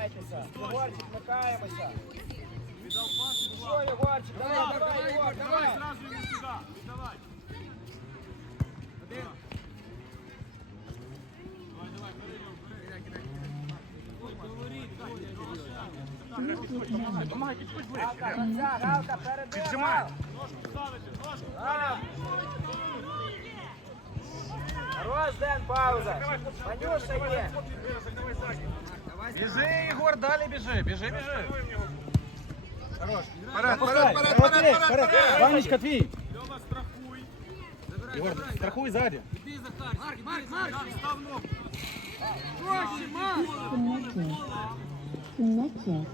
вимикайтеся. Єгорчик, вмикаємося. Що, Єгорчик, давай, давай, Єгор, давай. Сразу йому сюди. Віддавай. Галка, Гонця, Галка, перед ним, Піджимай. Гал. Ножку ставити, ножку. Гал. Хорош, Ден, пауза. Ванюша є. Біжи, Ігор, далі біжи, біжи, біжи. Хорош. Вперед, вперед, вперед, вперед, вперед, вперед. Ванечка твій. Льова, страхуй. Ігор, страхуй ззаді. Став ногу. Connected.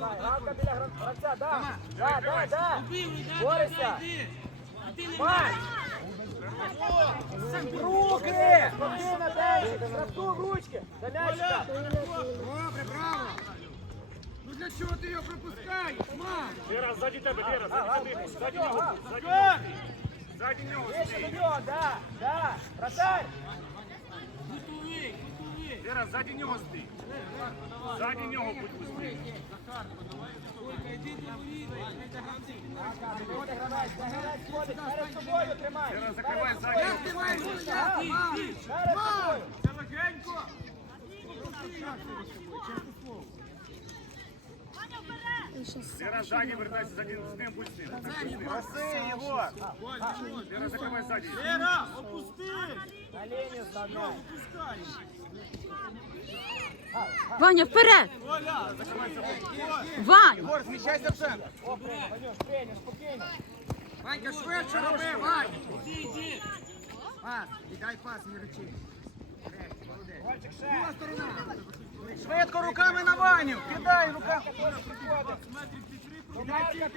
Галка біля гра- гравця, да. Да, да, да. Борися. Мать. Руки! Спокійно, Денчик. Штрафту в ручки. До м'ячика. Добре, браво. Ну для чого ти його пропускаєш? Ма? Віра, ззаді тебе, Віра, Ага, ззаді тебе. до нього. Ззаді нього. Ззаді нього Вище до да, да. Вратарь. Віра, ззаді нього стій. Ззаді нього будь пустий. Виходить гравець, де гравець ходить, перед тобою тримай. Віра, закривай Перед ззаді. тобою. Ти маєш бути, Ага, ма. Перед тобою. Це легенько. Віра, ззаді вертайся, ззаді з ним будь з ним. Проси, Єгор. Віра, закривай ззаді. Віра, опусти. На лінію став м'яч. Ваня, вперед! Вань! Єгор, зміщайся в центр. Тренер, швидше роби, Вань. Пас, віддай пас, Мірочі. Гольчик ще. Друга сторона. Швидко руками на Ваню. Кидай руками.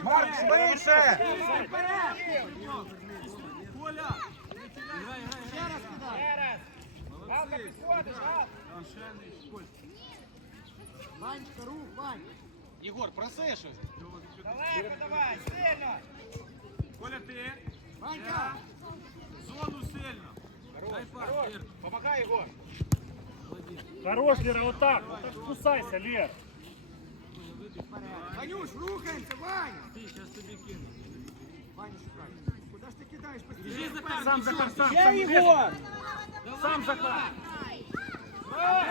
Марк, швидше. Оля. Ще раз. Галка, підходиш, Гал. Ванька, рух, Вань. Єгор, проси щось. Далеко давай, сильно. Коля, ти. Ванька. Зону сильно. Помагай, Єгор. Хорош, Лера, отак. Отак спускайся, Лер. Ванюш, рухаємося, Ваня. Ти, зараз тобі кину. Ваню шукай. Куди ж ти кидаєш постійно? Сам Захар, сам. Є сам. Єгор. Сам Захар. Так,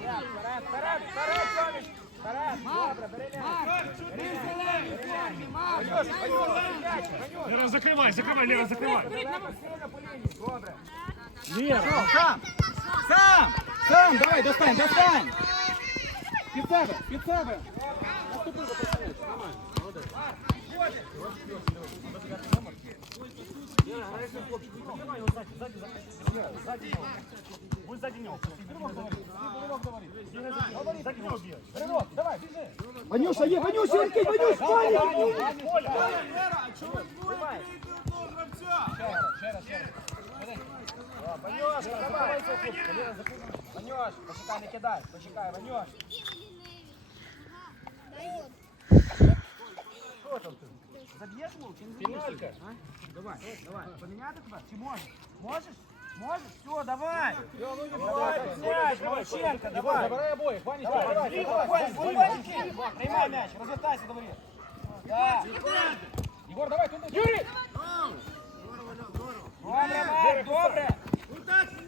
Вперед, вперед, вперед, Томіч. Вперед, добре, бери м'яч. Ти в зеленій формі, Марк. Ванюш, Ванюш, бери м'яч, Ванюш. Лера, закривай, закривай, Лера, закривай. Далеко, сильно по лінії, добре. Лера. Сам. Сам. Сам, давай, достань, достань. Під себе, під себе. Наступи за представник. Нормально. Молодець. Будь ззаді нього. Ззаді нього б'є. Ванюша, є, Ванюша, який Ванюш, Ваня. Тримай. О, Ванюшка, давай. Ванюш, почекай, не кидай, почекай, Ванюш. Що там ти? Заб'єш лук чи не заб'єш? А? Давай, давай, поміняти тебе? Чи можеш? Можеш? Можеш? Все, давай. Давай, м'яч, Молченко, давай. Забирай обоїх, Ваня, Давай, давай, давай, давай, давай, давай, Приймай м'яч, розвертайся до воріт. Так. Єгор, давай туди. Юрій! Добре, Марк, добре.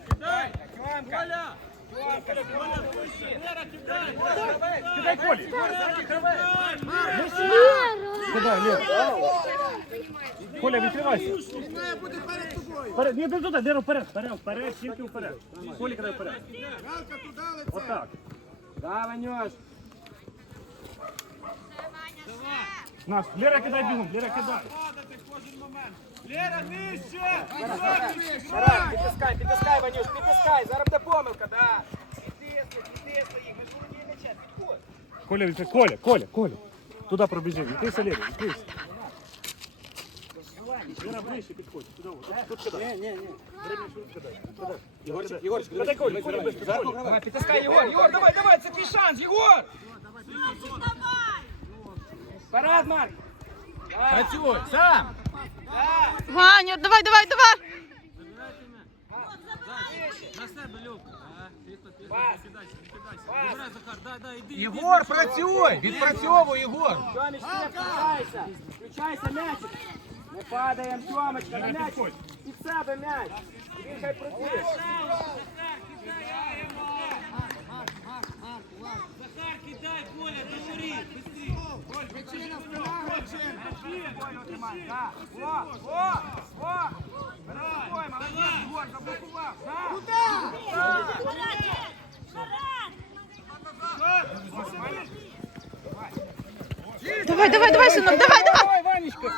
Кидай. Тьомка. Коля. Тьомка, Тьомка, пусти. Лера, кидай. Кидай, Колі. Кидай, Лєр. Коля, відкривайся. Він має бути перед тобою. Вперед, ні, туди, Лера, вперед, вперед, вперед, тільки вперед. Колі, кидай вперед. Галка туди лице. Отак. Да, Ванюш. Наш, Лера, кидай бігом, Лера, кидай. Вперед, підтискай, підтискай, Ванюш, підтискай. Зараз буде помилка, да. Підтисни, підтисни їх. Ми ж володіємо м'ячем, підходь. Коля, відкрий. Коля, Коля, Коля. Туди пробіжи, відкрийся, Лера, відкрийся. Лера, ближче підходь. Туди, от. тут кидай. Ні, ні, ні. Єгорчик, Єгорчик, кидай, Коля, Коля, ближче, Давай, підтискай, Єгор. Єгор, давай, давай, це твій шанс, Єгор. Вперед, Марк. Працюй, сам. Да. Давай, давай, давай! На себе. Пас. Забирай. Захар, да, да, іди. Єгор, працюй! Відпрацьовуй, Єгор! Ти включайся. Включайся, м'ячик. Не падаємо, Тьомочка, на м'ячик. Під себе м'яч. Він хай працює. Захар, кидай, Коля, до воріт, быстрей. Гречина, спина, Гречина. Спокійно. О, о, о. Перед молодець, Ігор, заблокував. Да. Давай, давай, давай, синок, давай, давай. Давай, Ванечка!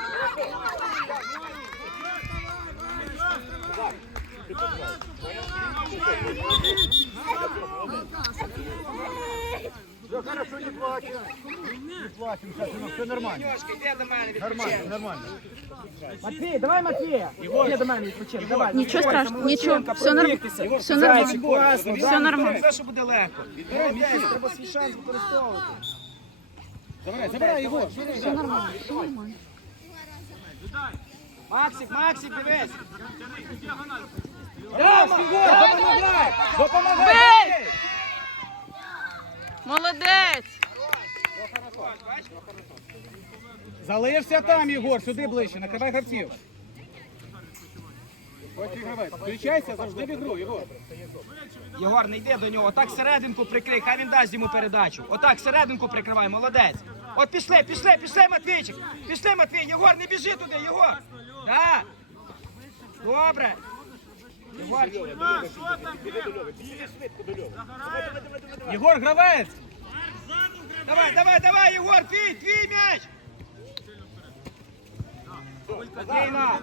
Все хорошо, не плачем. Не плачем, сейчас, все нормально. Тьошка, йди до мене, Нормально, відпочинь. нормально. Матвій, давай, Матвія. Йди до мене, відпочинь. Давай. Нічого відпочинь, страшного, молодчинка, нічого, все норм- пробігтеся. все Зайчик, нормально. класно, Все да, нормально. Все, що буде легко. Молодець, треба свій шанс використовувати. Забирай, забирай, Єгор! Все нормально, все нормально. Максик, Максик, дивись. Да, Єгор, допомагай! Допомагай! Молодець. Залишся там, Єгор, сюди ближче, накривай гравців. Включайся завжди в ігру, Єгор. Єгор, не йди до нього. Отак серединку прикрий, хай він дасть йому передачу. Отак серединку прикривай, молодець. От пішли, пішли, пішли, Матвійчик. Пішли, Матвій. Єгор, не біжи туди, Єгор. Да. Добре. Єгор, Єгор, гравець! давай, давай, давай, Єгор, твій, твій м'яч. Спокійно.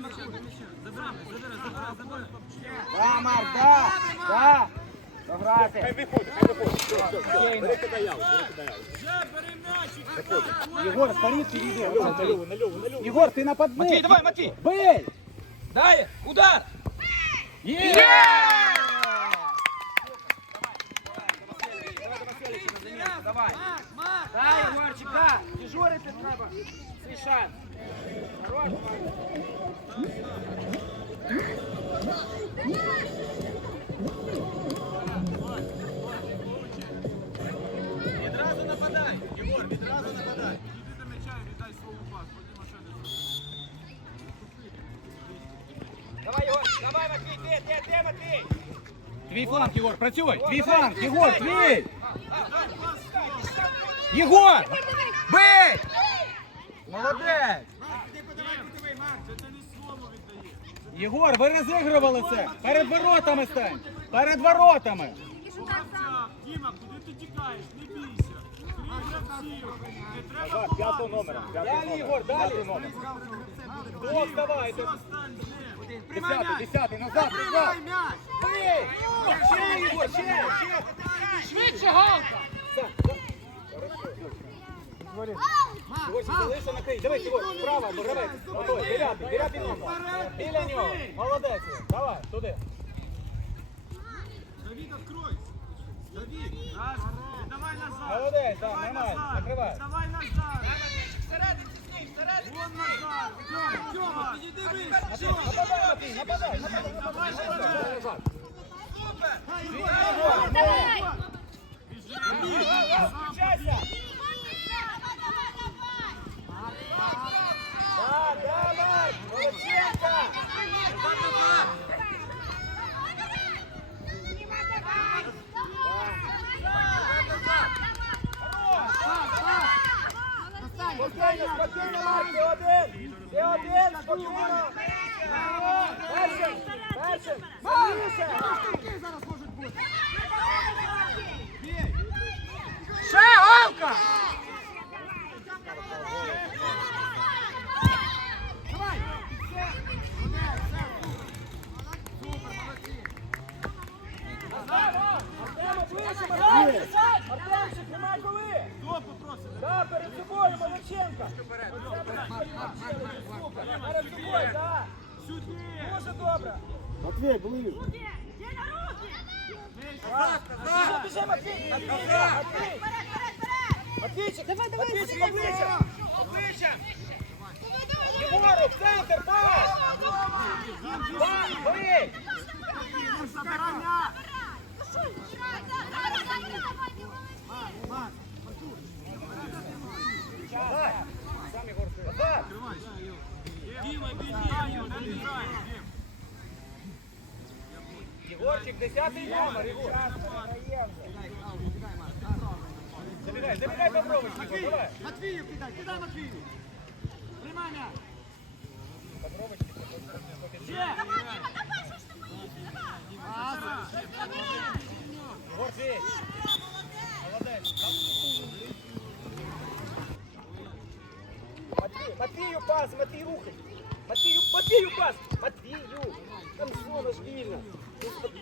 Да, Марк, да, да. Дограти. Спокійно. Єгор, вперед підійди. Єгор, ти нападник. Матвій, давай, Матвій. Бей! Дай, удар. Є! Давай. Дай, Егорчик, да. Дежурити треба. Свій шанс. Хорош, давай. Відразу нападай. Єгор, відразу нападай. Твій фланг, Єгор, працюй. Твій фланг, Єгор, твій! Єгор! Бей! Молодець! Єгор, ви розігрували це! Перед воротами стань! Перед воротами! Діма, куди ти тікаєш? Не бійся. П'ятого номера. Далі, Єгор, далі! Двох давайте! Десятий, десятий, назад, назад! мяч. Бей! Ще, Єгор, ще, ще! Швидше, Галка. Ось залишся на край. Давай, Єгор, справа, гравець. Готовий, дев'ятий, дев'ятий номер. Біля нього. Молодець. Давай, туди. Давід, открой. Давід. Раз. Давай назад. Молодець, так, нормально, назад. накривай. Давай назад. Нападай, Давай ще назад. Включайся. Да, да, Марк, Молодченко. Спокійно, спокійно, Марк, ти один. Ти один, спокійно. Першим, першим, сильніше. зараз можуть бути. Ще, Галка! Давай. Все. Молодець, все. Супер, молодці. Артема, ближче, Артемчик! Артемчик, нема коли! Хто попросив? Да, перед собою, Молодченко! Супер, перед собою, да! Сюди. Дуже добре! Матвій, ближче. Біжи, біжи, Матвій! Матвій! Матвійчик, давай, давай, Матвійчик, обличчя! Обличчя! Єгору, в центр, пас! Пас, бий! Забирай м'яч. Діма, бігай, десятый лізай, Дім. Єгорчик, 10 номер, Єгор. Забегай, забегай, попробуй. Давай. Матвію кидай, кидай Матвію. Внимание. м'яч. Єгор, пас, Матвій рухай. Матвію, Матвію пас. Матвію. Там зона ж вільна.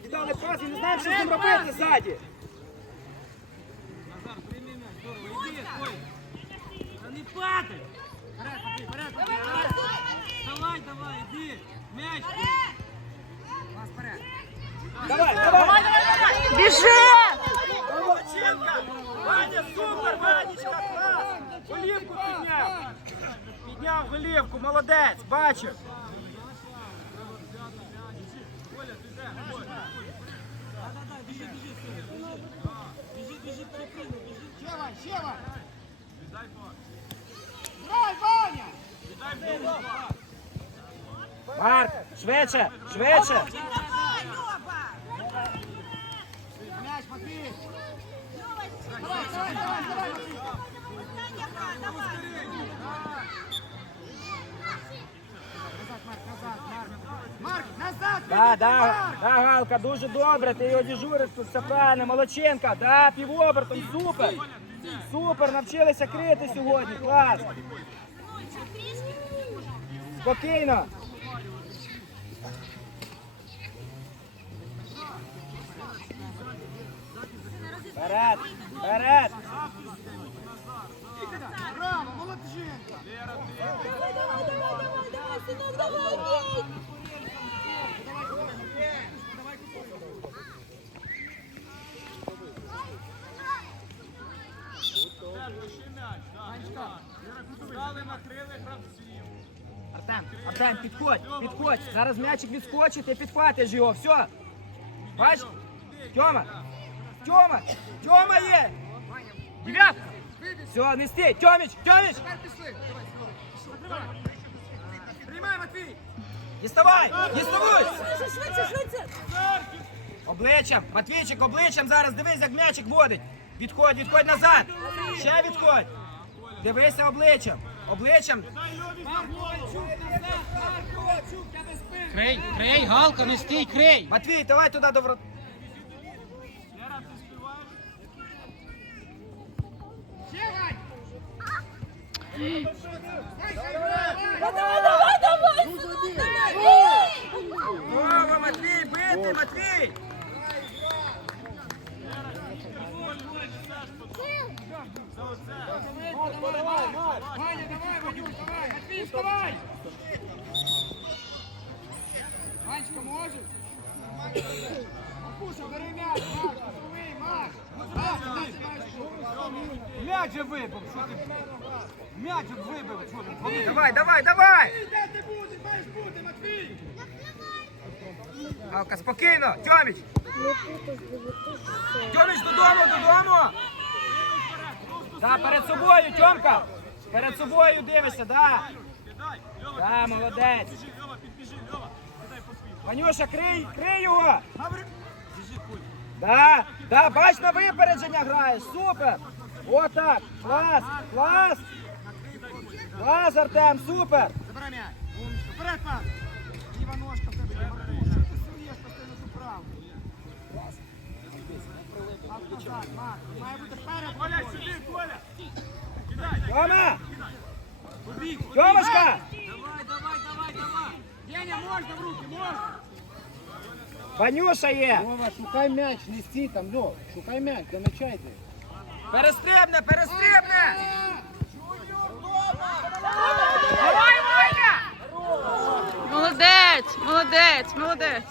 Віддали пас, і не знаємо, що з ним робити ззаді. Назар, прийми м'яч, здорово, іди, стой. Та не падай. Вперед, Матвій, вперед, Матвій, вперед. Давай, давай, іди. М'яч. Давай, давай. Біжи! Молодчинка! Ваня, супер, Ванечка, клас! Голівку підняв! Підняв голівку, молодець, бачу! Щева, щева. Грай, Ваня. Марк, швидше, швидше! Давай, давай, давай, давай, Да, да, Марк. да, Галка, дуже добре, ти його дежуриш, тут все правильно, молодчинка, да, півобертом, супер! Супер, навчилися крити сьогодні, клас! Спокійно! Вперед, вперед! Браво, молодчинка. Ще м'яч, так. Стали, накрили гравців. Артем, Артем, підходь, підходь. Зараз м'ячик відскочить, ти підхватиш його. Все. Бач? Тьома. Тьома. Тьома є. Дев'ятка. Все, не стій. Тьоміч, Тьоміч. Тепер пішли. Давай, пішли. Приймай, Матвій. Діставай, діставай. Швидше, швидше! Обличчям, Матвійчик, обличчям зараз. Дивись, як м'ячик водить. Відходь, відходь назад. Ще відходь. Дивися обличчям. Обличчям. Крий, крий, Галка, не стій, крий. Матвій, давай туди до врат. Лера, ти співаєш? Ще, Вань. Давай, давай, давай! Браво, Матвій, бити, Матвій. Давай, Ванюш, давай. Матвій, вставай. Ванечка, бери м'яч, Марк. М'яч же вибив, що ти? М'яч вибив? Давай, давай, давай. Де ти будеш? Маєш бути, Матвій. Галка, спокійно. Тьоміч. Тьоміч, додому, додому. Да, перед собою, Тьомка. Перед собою дивишся, да. Кидай, Да, молодець. Ванюша, крий, крий його. Да, да, бач, на випередження граєш. Супер. Отак. Клас, клас. Клас, Артем, супер. Забирай м'яч. Умничка. Вперед, пас. Ліва ножка в тебе. Маркуша, ти суєш постійно ту праву. Пас назад, Марк. Має бути вперед. Коля, сюди, Коля. Кидай. Тьома, Побіг, побіг. Тьомочка. Давай, давай, давай, давай. Деня, можна в руки, можна. Ванюша є. Вова, шукай м'яч, не стій там, Льов. Шукай м'яч, до м'яча йди. Перестрибне, перестрибне. Молодець, молодець, молодець.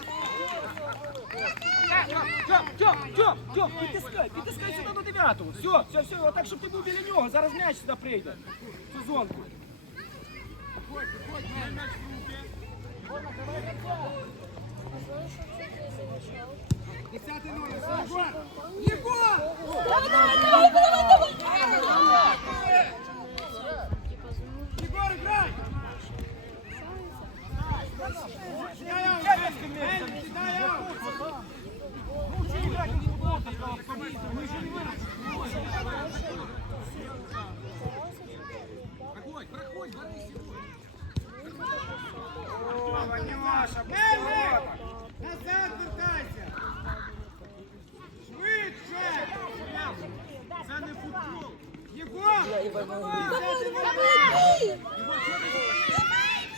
Тьом, Тьом, Тьом, Тьом, підтискай, підтискай сюди до дев'ятого. Все, все, все, отак, щоб ти був біля нього. Зараз м'яч сюди прийде. Цю зонку. Десятий номер, Єгор! Єгор! Давай, давай, давай, давай, давай. Єгор, грай! Кидай аут, Ель, кидай аут! Мельник! Назад вертайся! Швидше! Це не футбол. Єгор! Номер! Давай.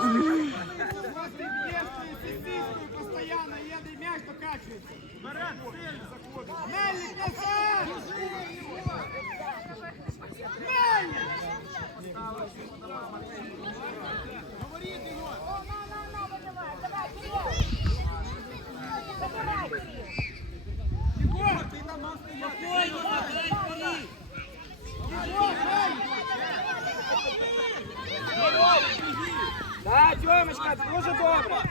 У вас тут б'єшкою, сісіською постійно, їде м'яч покачується. Вперед, сильно заходить. Мельник, назад! Мельник! Єгор! Ти там мав стояти. Спокійно, грай вперед. Єгор, грай! Так, Тьомочка, дуже добре.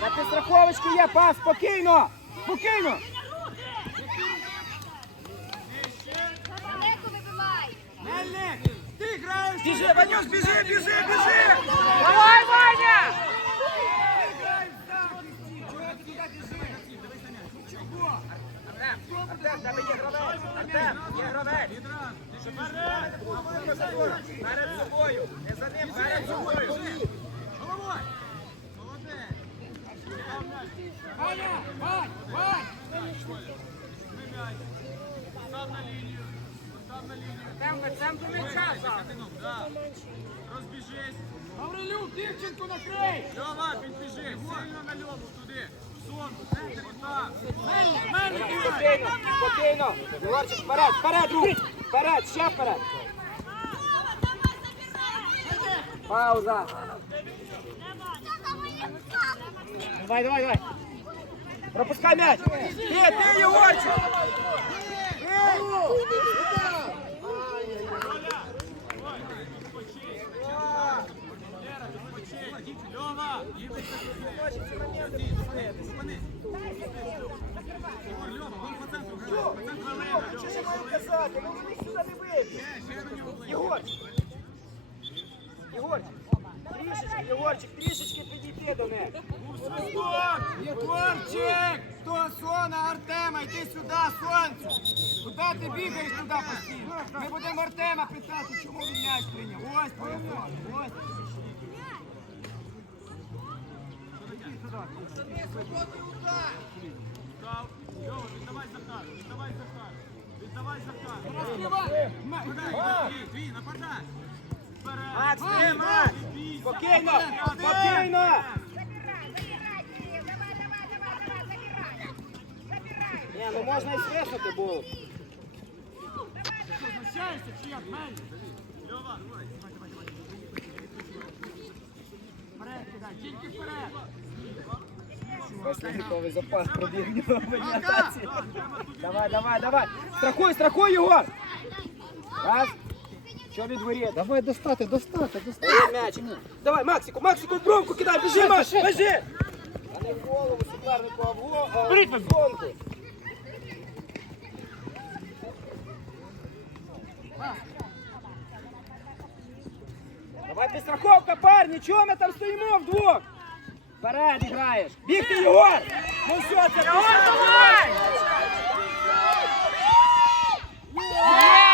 На підстраховочки є пас, спокійно. Спокійно. Ти граєш! Біжи, Ванюш, біжи, біжи, біжи. Давай, Артем, тебе є гравець. Артем, є гравець. Перед собою. Не за ним, перед собою. Головой. Молодець. Ваня! Вань! Вань! Став на лінію. Став на лінію. Артем, центру м'яча зараз. Розбіжись. Гаврилюк, дівчинку накрий! Льова, підбіжи. Сильно на льову туди. В зону. Центр, отак. Мельник, Мельник! Спокійно, спокійно. Ігорчик, вперед, вперед, рух. Вперед, ще вперед. Пауза. Давай, давай, давай. Пропускай м'яч. Ти, ти, Єгорчик. Льова, Що ж маю казати? Трішечки, трішечки підійти до них. Єгорчик! Сона, Артема, йди сюди, сонце! Куди ти бігаєш туди постійно? Ми будемо Артема питати, чому він м'яч прийняв. Ось твоя ось. Став. Льова, віддавай Захар. Віддавай Захар. Віддавай Захар. Розкривай! Нападай, Твій, твій, нападай. Вперед. Макс, ти, Макс, Макс. не бійся. Спокійно, Вперед. спокійно. Ні, ну можна і свиснути було. Знущаєшся чи як? Мельник? Льова, Вперед кидай, тільки вперед! Васильковий запас пробіг в нього в орієнтації. Давай, давай, давай. Страхуй, страхуй його. Раз. Що від воріт? Давай достати, достати, достати. М'ячик. Давай, Максику, Максику, в бровку кидай, біжи, Маш, біжи. А не в голову супернику, а в го- а. Давай підстраховка, парні, чого ми там стоїмо вдвох? Вперед граєш. Бігти, Єгор! Ну все, це? Єгор, давай! А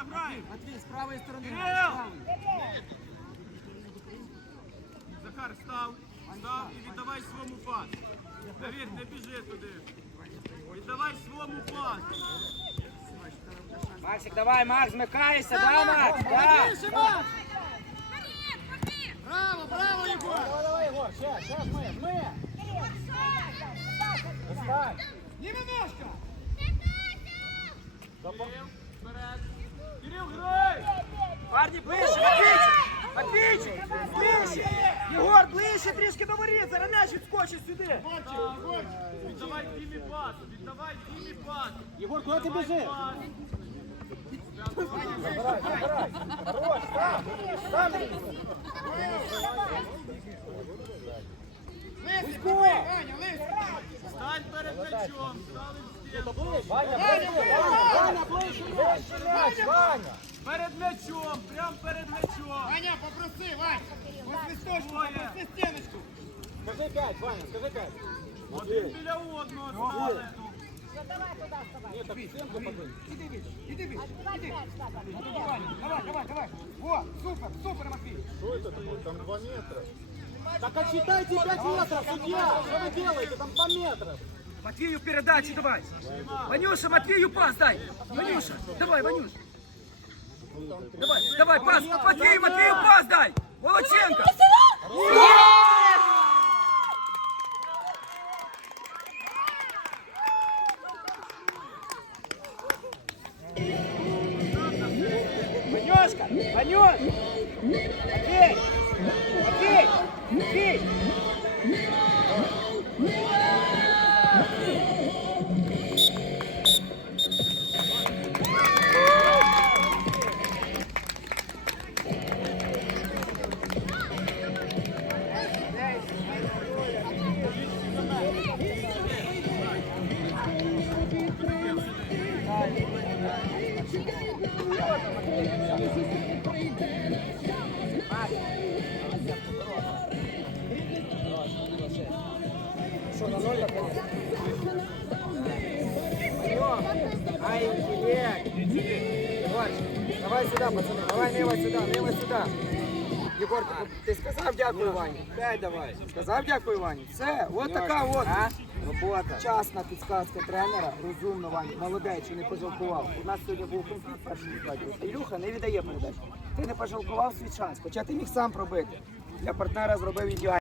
половині поля граємо. Матвій, з правої сторони. Кирил! Захар, став, став і віддавай своєму пас. Давид, не біжи туди. Віддавай своєму пас. Максик, давай, Макс, змикайся, да, Макс? Да. Більше, Макс! Браво, браво, Єгор! Давай, давай, Егор, сейчас, сейчас мы, мы. Достань. Ліва ножка! Кирил, грай! Парні, ближче, Матвійчик! Матвійчик! Ближче! Єгор, ближче трішки до воріт, зараз м'яч відскочить сюди. Віддавай Дімі пас! Віддавай Дімі пас! Егор, куда ты бежишь? Лисий, побий, Ваня, лисий! Стань перед м'ячом! Стали в стіну! Ваня, Ваня, ближче, ближче мяч, Ваня. Перед м'ячом! Прям перед м'ячом! Ваня, попроси, Вань! Ось листочку, Двоє. попроси стіночку! Скажи пять, Ваня, скажи пять. Один біля одного стали! Нет, так стенку побыть. Іди більше, іди більше, іди! Ваня, давай, давай, давай! Во, супер, супер, Матвій! Так отсчитайте 5 метров, судья. Что вы делаете? Там 2 метра. Матвію передачу давай. Ванюша, Матвію пас дай. Ванюша, давай, Ванюша. Давай, давай, пас. Матвію, Матвію пас дай. Волоченко. Ванюшка, Єгор, ти сказав дякую Вані? Дай давай. Сказав дякую Вані? Все, от така от. Робота. Часна підсказка тренера, розумно Ваня, молодець, що не пожалкував. У нас сьогодні був конфлікт перший першому. Ілюха не віддає передачу. Ти не пожалкував свій шанс, хоча ти міг сам пробити. Для партнера зробив ідеально.